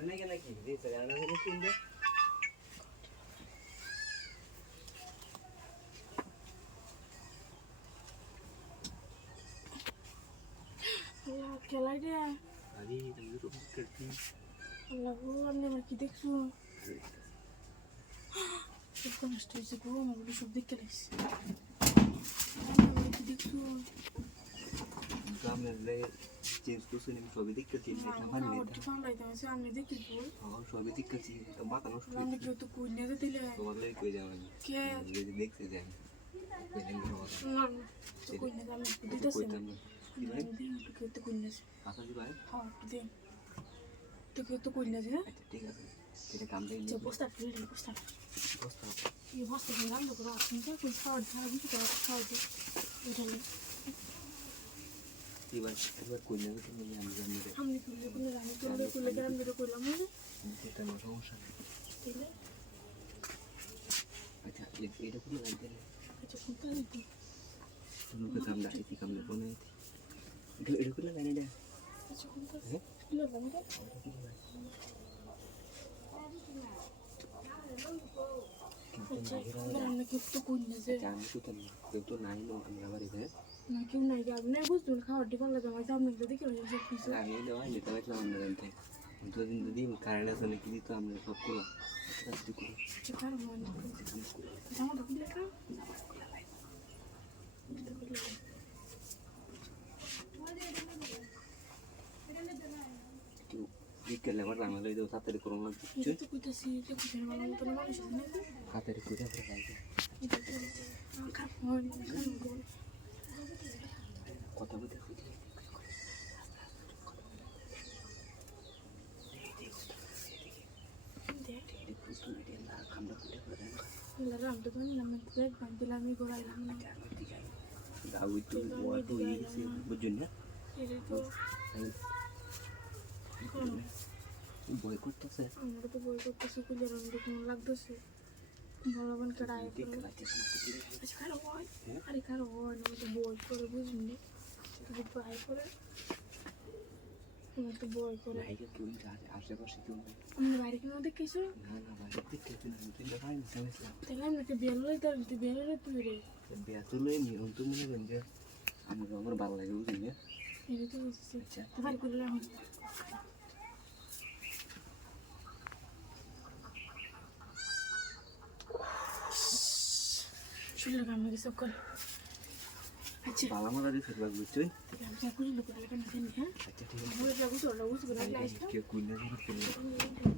নাকি নাকি দিছে রান্না করে কিনবে Allah খেলাই রে আরে তুমি তো করতে Allah গো আমি আমার কি দেখছো সব নষ্ট হয়েছে গো আমার সব দেখতে লাগছে কি দেখছো জামলে চেঞ্জ করছি আমি সবই দেখতেছি এটা মানে ওটা পালাই দাও আমি দেখি বল সবই দেখতেছি তো মাথা নষ্ট আমি কি তো কই নিয়ে দিলে তোমার লাগি কই যাও আমি কে দেখতে যাই কইলেন না তো কই নিয়ে আমি দিতেছি কইতাম না কি ভাই তুই তো কই নিয়ে আচ্ছা জি ভাই হ্যাঁ দিন তুই তো কই নিয়ে হ্যাঁ আচ্ছা ঠিক আছে এটা কাম দেই যে বস্তা তুলে বস্তা বস্তা এই বস্তা দিয়ে রান্না করে আসুন তো কই খাওয়া খাওয়া দিতে খাওয়া দিতে এটা কি ভাই একবার কই না তুমি আমি জানি রে আমি কুলে গ্রাম বের করলাম না এটা না সমস্যা তাইলে আচ্ছা এটা খুলে রাখতে আচ্ছা কোনটা দিতে লোকে কাম দাইতি কাম বনে এটা খুলে রাখতে দে আচ্ছা কোনটা খুলে রাখতে আচ্ছা আমরা কি তো কই না যে আমি তো কেউ তো নাই নো আমি আবার এসে না কেউ নাই যাবে না বুঝুন খাওয়ার দিকে লাগে আমার সামনে দেখে রয়েছে সব কিছু আমি দেওয়া নিতে পারলাম আমরা জানতে দুদিন যদি কারেন্ট আছে নাকি দিত আমরা সব করলাম কাজটি করি চিকার মানে জামা তো খুলে খাও বিকেলে আবার রান্না লই দেবো তাড়াতাড়ি করুন লাগবে তো কইতাছি যে কুছের বালা মতো মানুষ আছে নাকি তাড়াতাড়ি করে পরে যাইবে এটা তো খারাপ হয় কথা বলতে খুঁজে রাম তো বানলাম প্লেট বানছিলাম আমি গোড়াইলাম না গাউই তো ওয়াটো হয়ে গেছে বুঝুন না এটা তো বই করতেছে আমরা তো বই করতেছি কুলের রঙে কেমন লাগতেছে ভগবান কেডায় আচ্ছা কারো হয় আরে কারো হয় না তো বই করে বুঝলি তুই বই করে আমার তো বই করে লাইকে কেউ আশেপাশে কেউ আমার বাইরে কেন দেখেছো না না বাইরে দেখতে না আমি তো পাই না সমস্যা তাহলে আমি তো বেললে তার তুই বেললে তুই রে বেতুলে নিয়ম তো মনে করেন যে আমার ভালো লাগে বুঝলি না এটা তো বুঝছি আচ্ছা বাড়ি করে আমি শুনলে আমি কিছু করে আচ্ছা বাবা মারা দিয়ে ফেরবার বুঝছেন আমি যা করি লোক আগে না জানি হ্যাঁ আচ্ছা ঠিক আছে বলে যাবো চলো বুঝবো না লাইফ কেউ কুইনা ধরে